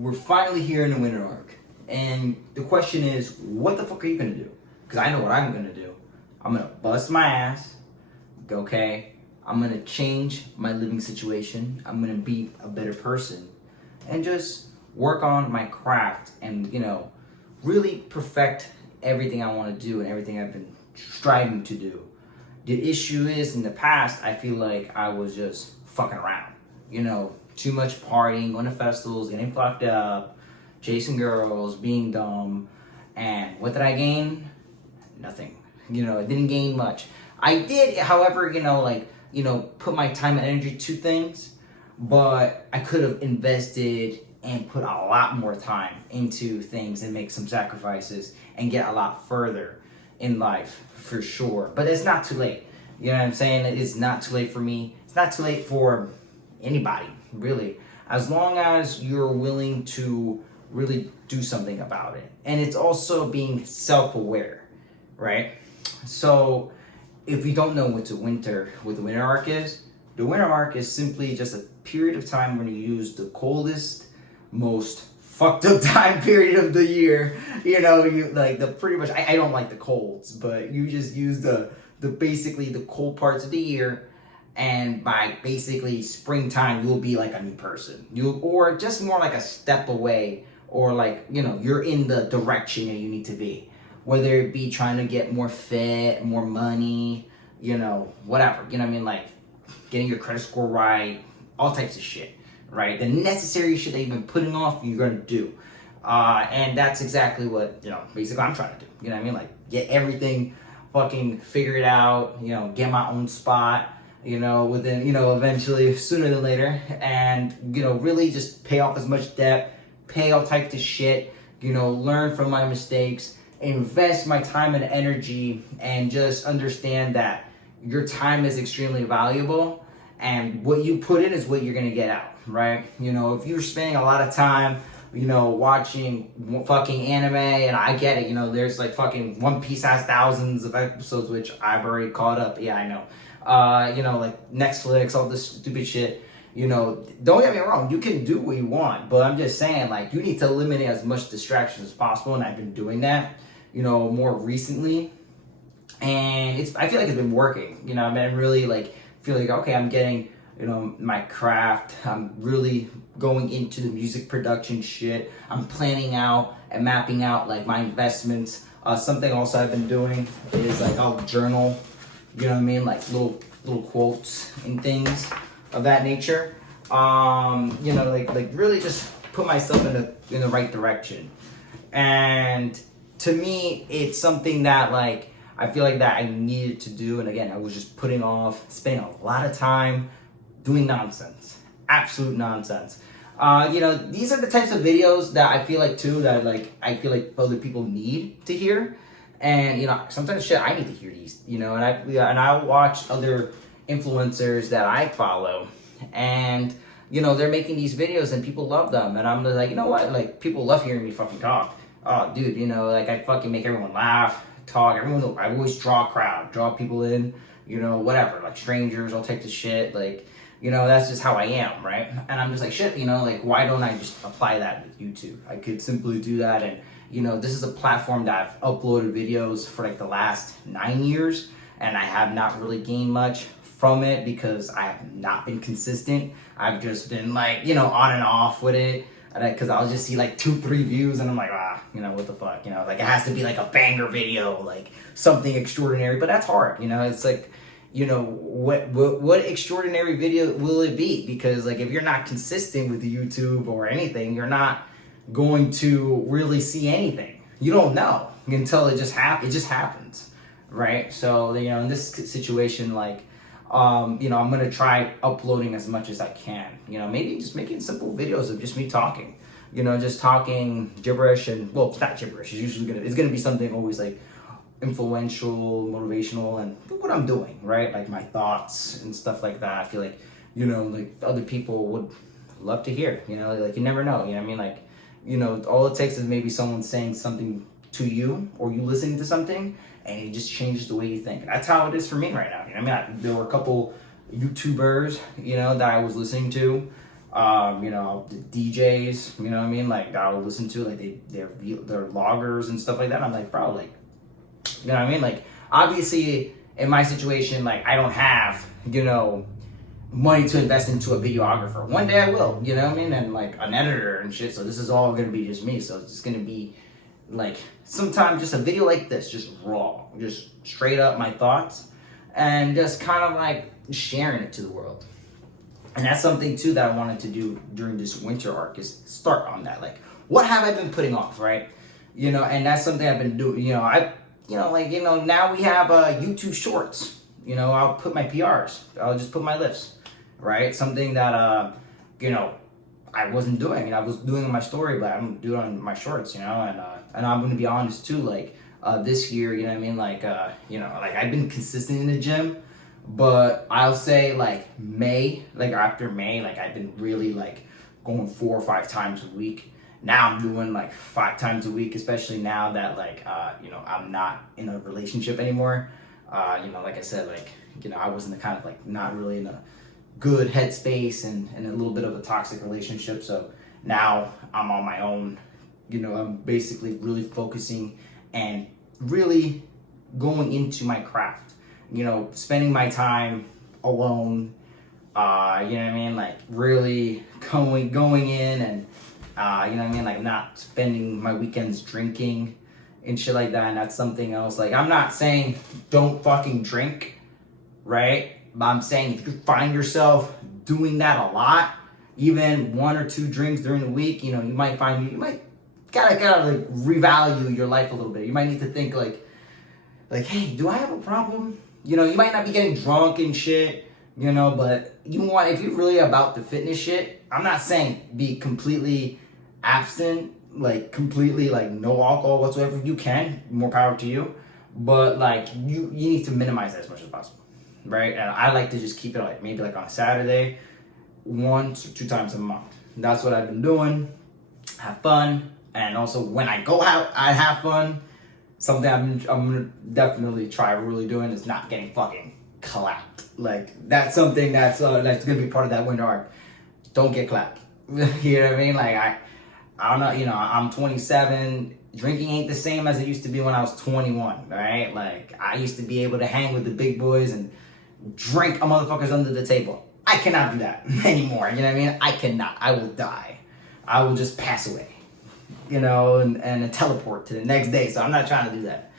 we're finally here in the winter arc. And the question is, what the fuck are you gonna do? Because I know what I'm gonna do. I'm gonna bust my ass, okay? I'm gonna change my living situation. I'm gonna be a better person. And just work on my craft and, really perfect everything I wanna do and everything I've been striving to do. The issue is, in the past, I feel like I was just fucking around. Too much partying, going to festivals, getting fucked up, chasing girls, being dumb. And what did I gain? Nothing. I didn't gain much. I did, however, put my time and energy to things, but I could have invested and put a lot more time into things and make some sacrifices and get a lot further in life, for sure. But it's not too late. You know what I'm saying? It's not too late for me. It's not too late for anybody, really. As long as you're willing to really do something about it. And it's also being self-aware, right? So if you don't know what the winter arc is, the winter arc is simply just a period of time when you use the coldest, most fucked up time period of the year. Pretty much, I don't like the colds, but you just use the basically the cold parts of the year, and by basically springtime you'll be like a new person. Or just more like a step away, or you're in the direction that you need to be. Whether it be trying to get more fit, more money, whatever. Like getting your credit score right, all types of shit, right? The necessary shit that you've been putting off, you're gonna do. And that's exactly what, basically I'm trying to do. Like get everything fucking figured out, get my own spot, within, eventually, sooner than later, and, really just pay off as much debt, pay all types of shit, learn from my mistakes, invest my time and energy, and just understand that your time is extremely valuable, and what you put in is what you're gonna get out, right? If you're spending a lot of time, watching fucking anime, and I get it, there's like fucking One Piece has thousands of episodes, which I've already caught up, yeah, I know. Like Netflix, all this stupid shit, don't get me wrong, you can do what you want, but I'm just saying, like, you need to eliminate as much distractions as possible, and I've been doing that, more recently, and I feel like it's been working, I've been really, feel like, okay, I'm getting, my craft, I'm really going into the music production shit, I'm planning out and mapping out, my investments. Something also I've been doing is, I'll journal, little quotes and things of that nature. Really just put myself in the right direction. And to me, it's something that I feel like that I needed to do. And again, I was just putting off, spending a lot of time doing nonsense, absolute nonsense. These are the types of videos that I feel like too, that I feel like other people need to hear. And, sometimes shit, I need to hear these, and I watch other influencers that I follow, and, they're making these videos and people love them. And I'm like, you know what? People love hearing me fucking talk. Oh, dude, I fucking make everyone laugh, talk. I always draw a crowd, draw people in, whatever, strangers, all types of shit. That's just how I am, right? And I'm just like, shit, why don't I just apply that with YouTube? I could simply do that. And, this is a platform that I've uploaded videos for the last 9 years, and I have not really gained much from it because I have not been consistent. I've just been on and off with it, because I'll just see 2-3 views and I'm like, what the fuck, it has to be a banger video, something extraordinary, but that's hard, it's what extraordinary video will it be? Because if you're not consistent with the YouTube or anything, you're not going to really see anything. You don't know until it just happens, right? So in this situation, I'm gonna try uploading as much as I can. Maybe just making simple videos of just me talking, just talking gibberish. And well, it's not gibberish, it's gonna be something always influential, motivational, and what I'm doing, right? My thoughts and stuff like that. I feel like, other people would love to hear, you never know, all it takes is maybe someone saying something to you, or you listening to something, and it just changes the way you think. That's how it is for me right now. There were a couple YouTubers, that I was listening to, You know, the DJs, you know what I mean? Like, I'll listen to, like, they're loggers and stuff like that. I'm like, bro, like, you know what I mean? Like, obviously, in my situation, like, I don't have, you know, money to invest into a videographer. One day I will, you know what I mean? And, like, an editor and shit. So this is all going to be just me. So it's just going to be, like, sometimes just a video like this, just raw, just straight up my thoughts, and just kind of, like, sharing it to the world. And that's something too that I wanted to do during this winter arc, is start on that. Like, what have I been putting off, right? You know, and that's something I've been doing. You know, now we have YouTube Shorts. You know, I'll put my PRs. I'll just put my lifts, right? Something that you know, I wasn't doing, and I was doing in my story, but I'm doing on my shorts. You know, and I'm gonna be honest too. Like this year, you know what I mean? Like you know, like I've been consistent in the gym. But I'll say like after May, like I've been really like going 4 or 5 times a week. Now I'm doing like 5 times a week, especially now that like, you know, I'm not in a relationship anymore. You know, like I said, like, you know, I was in the kind of like not really in a good headspace and a little bit of a toxic relationship. So now I'm on my own. You know, I'm basically really focusing and really going into my craft. You know, spending my time alone, you know what I mean? Like, really going in and, you know what I mean? Like, not spending my weekends drinking and shit like that. And that's something else. Like, I'm not saying don't fucking drink, right? But I'm saying if you find yourself doing that a lot, even 1 or 2 drinks during the week, you know, you might find, you might gotta like revalue your life a little bit. You might need to think like, hey, do I have a problem? You know, you might not be getting drunk and shit, you know, but if you're really about the fitness shit, I'm not saying be completely absent, like completely like no alcohol whatsoever. You can, more power to you, but like you need to minimize that as much as possible, right? And I like to just keep it like maybe like on a Saturday, 1 to 2 times a month. That's what I've been doing. Have fun, and also when I go out, I have fun. Something I'm gonna definitely try really doing is not getting fucking clapped. Like, that's something that's gonna be part of that winter arc. Don't get clapped. You know what I mean? Like, I don't know. You know, I'm 27. Drinking ain't the same as it used to be when I was 21. Right? Like, I used to be able to hang with the big boys and drink a motherfuckers under the table. I cannot do that anymore. You know what I mean? I cannot. I will die. I will just pass away. You know, and teleport to the next day. So I'm not trying to do that,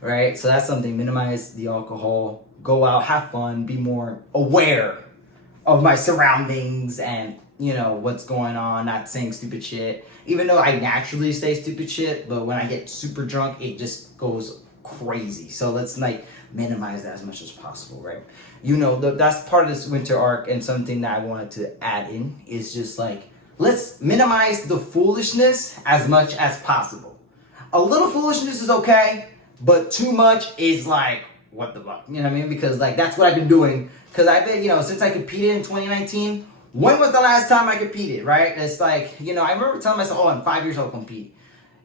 right? So that's something. Minimize the alcohol. Go out, have fun, be more aware of my surroundings and, you know, what's going on, not saying stupid shit. Even though I naturally say stupid shit, but when I get super drunk, it just goes crazy. So let's like minimize that as much as possible, right? You know, that's part of this winter arc, and something that I wanted to add in is just like, let's minimize the foolishness as much as possible. A little foolishness is okay, but too much is like, what the fuck? You know what I mean? Because like, that's what I've been doing. Because I've been, you know, since I competed in 2019, when was the last time I competed, right? It's like, you know, I remember telling myself, oh, in 5 years I'll compete.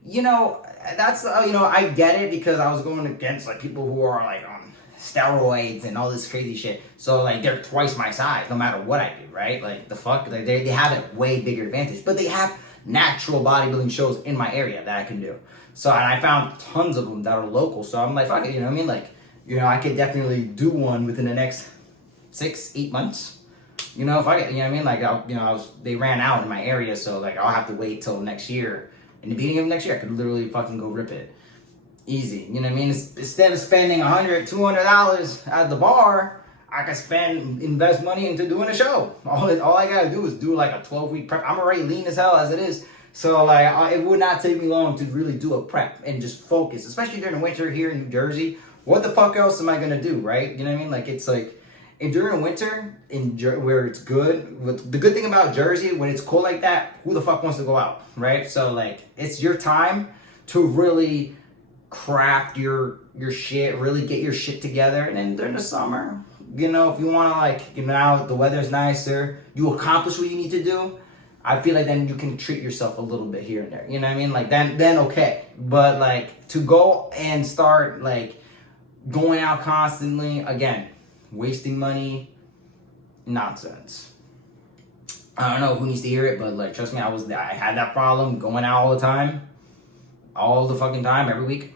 You know, that's, you know, I get it because I was going against like people who are like on steroids and all this crazy shit. So like they're twice my size no matter what I do, right? Like the fuck, like they have a way bigger advantage, but they have natural bodybuilding shows in my area that I can do. So, and I found tons of them that are local. So I'm like, fuck it, you know what I mean? Like, you know, I could definitely do one within the next 6-8 months. You know, if I get, you know what I mean? Like, you know, they ran out in my area, so like I'll have to wait till next year. In the beginning of next year, I could literally fucking go rip it. Easy, you know what I mean? Instead of spending $100, $200 at the bar, I could invest money into doing a show. All I gotta do is do like a 12-week prep. I'm already lean as hell as it is. So like, it would not take me long to really do a prep and just focus, especially during the winter here in New Jersey. What the fuck else am I gonna do, right? You know what I mean? Like, it's like, and during winter, where it's good, the good thing about Jersey, when it's cold like that, who the fuck wants to go out, right? So like, it's your time to really craft your shit, really get your shit together. And then during the summer, you know, if you want to like, you know, now the weather's nicer, you accomplish what you need to do, I feel like then you can treat yourself a little bit here and there. You know what I mean? Like then okay. But like to go and start like going out constantly, again, wasting money, nonsense. I don't know who needs to hear it, but like, trust me, I had that problem going out all the time, all the fucking time, every week,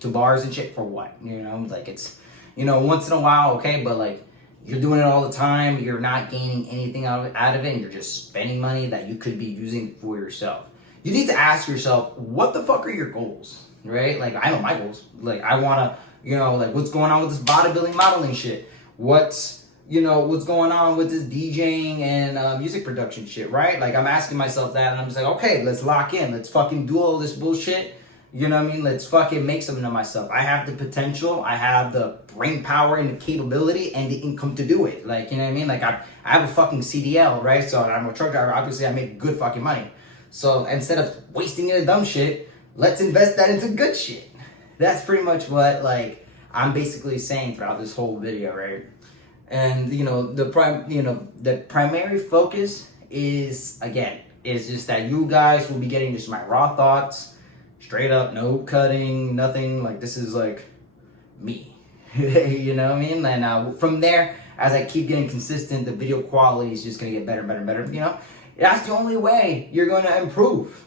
to bars and shit. For what? You know, like, it's, you know, once in a while, okay, but like, you're doing it all the time, you're not gaining anything out of it, and you're just spending money that you could be using for yourself. You need to ask yourself, what the fuck are your goals, right? Like, I know my goals. Like, I want to, you know, like, what's going on with this bodybuilding, modeling shit? What's, you know, what's going on with this DJing and music production shit, right? Like, I'm asking myself that, and I'm just like, okay, let's lock in. Let's fucking do all this bullshit. You know what I mean? Let's fucking make something of myself. I have the potential. I have the brain power and the capability and the income to do it. Like, you know what I mean? Like, I have a fucking CDL, right? So I'm a truck driver. Obviously, I make good fucking money. So instead of wasting it in dumb shit, let's invest that into good shit. That's pretty much what, like, I'm basically saying throughout this whole video, right? And, you know, the primary focus is, again, is just that you guys will be getting just my raw thoughts. Straight up, no cutting, nothing. Like, this is like me. You know what I mean? And from there, as I keep getting consistent, the video quality is just gonna get better and better and better. You know, that's the only way you're gonna improve.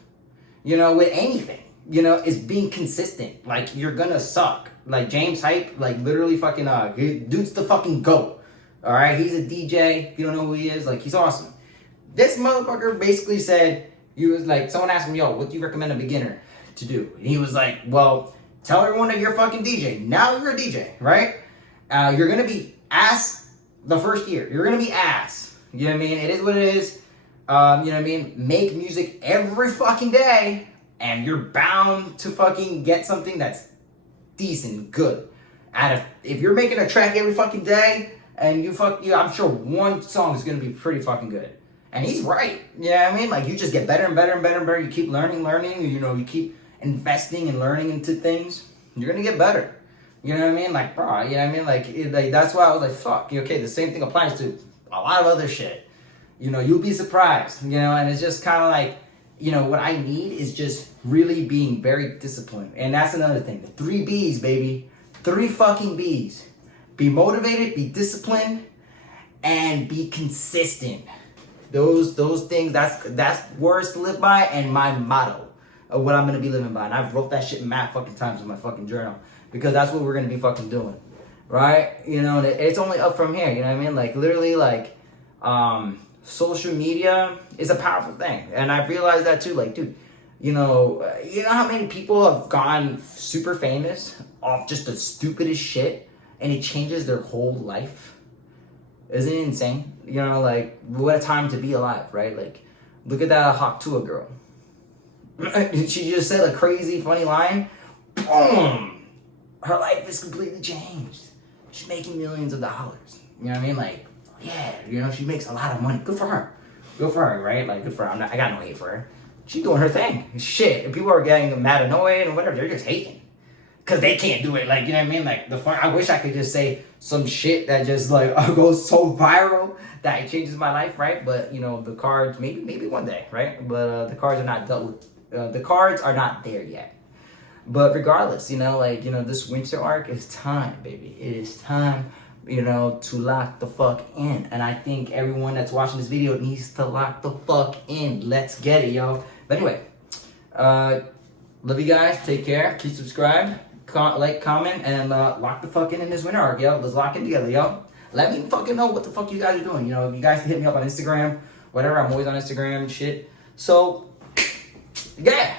You know, with anything, you know, is being consistent. Like, you're gonna suck. Like, James Hype, like, literally fucking dude's the fucking GOAT. All right, he's a DJ. If you don't know who he is, like, he's awesome. This motherfucker basically said, he was like, someone asked him, yo, what do you recommend a beginner to do? And he was like, well, tell everyone that you're a fucking DJ. Now you're a DJ, right? You're gonna be ass the first year. You're gonna be ass. You know what I mean? It is what it is. You know what I mean? Make music every fucking day, and you're bound to fucking get something that's decent, good. And if you're making a track every fucking day, and I'm sure one song is gonna be pretty fucking good. And he's right. You know what I mean? Like, you just get better and better and better and better. You keep learning, you know, you keep investing and learning into things, you're gonna get better. You know what I mean? Like, bro, you know what I mean? Like that's why I was like, fuck, okay, the same thing applies to a lot of other shit. You know, you'll be surprised, you know, and it's just kind of like, you know, what I need is just really being very disciplined. And that's another thing. The 3 B's, baby. 3 fucking B's. Be motivated, be disciplined, and be consistent. Those things, that's words to live by, and my motto of what I'm gonna be living by. And I've wrote that shit mad fucking times in my fucking journal, because that's what we're gonna be fucking doing, right? You know, and it's only up from here. You know what I mean? Like, literally, like, social media is a powerful thing, and I realized that too. Like, dude, you know how many people have gone super famous off just the stupidest shit, and it changes their whole life? Isn't it insane? You know, like, what a time to be alive, right? Like, look at that Haktua girl. She just said a crazy, funny line. Boom! Her life is completely changed. She's making millions of dollars. You know what I mean? Like, yeah, you know, she makes a lot of money. Good for her. Good for her, right? Like, good for her. I got no hate for her. She's doing her thing. Shit. And people are getting mad, annoyed, and whatever. They're just hating. Because they can't do it. Like, you know what I mean? Like, I wish I could just say some shit that just, like, goes so viral that it changes my life, right? But, you know, the cards, maybe one day, right? But the cards are not dealt with. The cards are not there yet. But regardless, you know, like, you know, this winter arc is time, baby. It is time, you know, to lock the fuck in. And I think everyone that's watching this video needs to lock the fuck in. Let's get it, yo. But anyway, love you guys. Take care. Please subscribe, like, comment, and lock the fuck in this winter arc, yo. Let's lock in together, yo. Let me fucking know what the fuck you guys are doing. You know, you guys can hit me up on Instagram, whatever. I'm always on Instagram and shit. So, yeah.